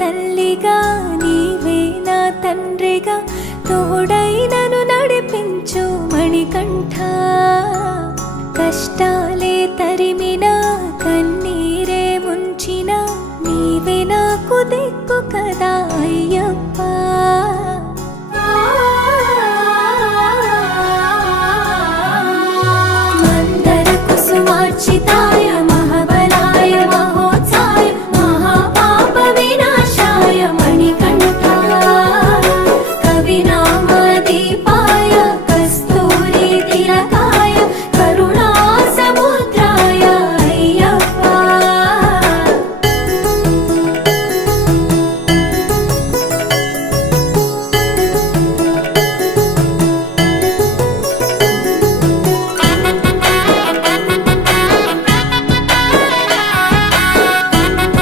తల్లిగా నీవే నా తండ్రిగా తోడై నన్ను నడిపించు మణికంఠ. కష్టాలే తరిమినా కన్నీరే ముంచిన నీవే నాకు దిక్కు కదా అయ్యా.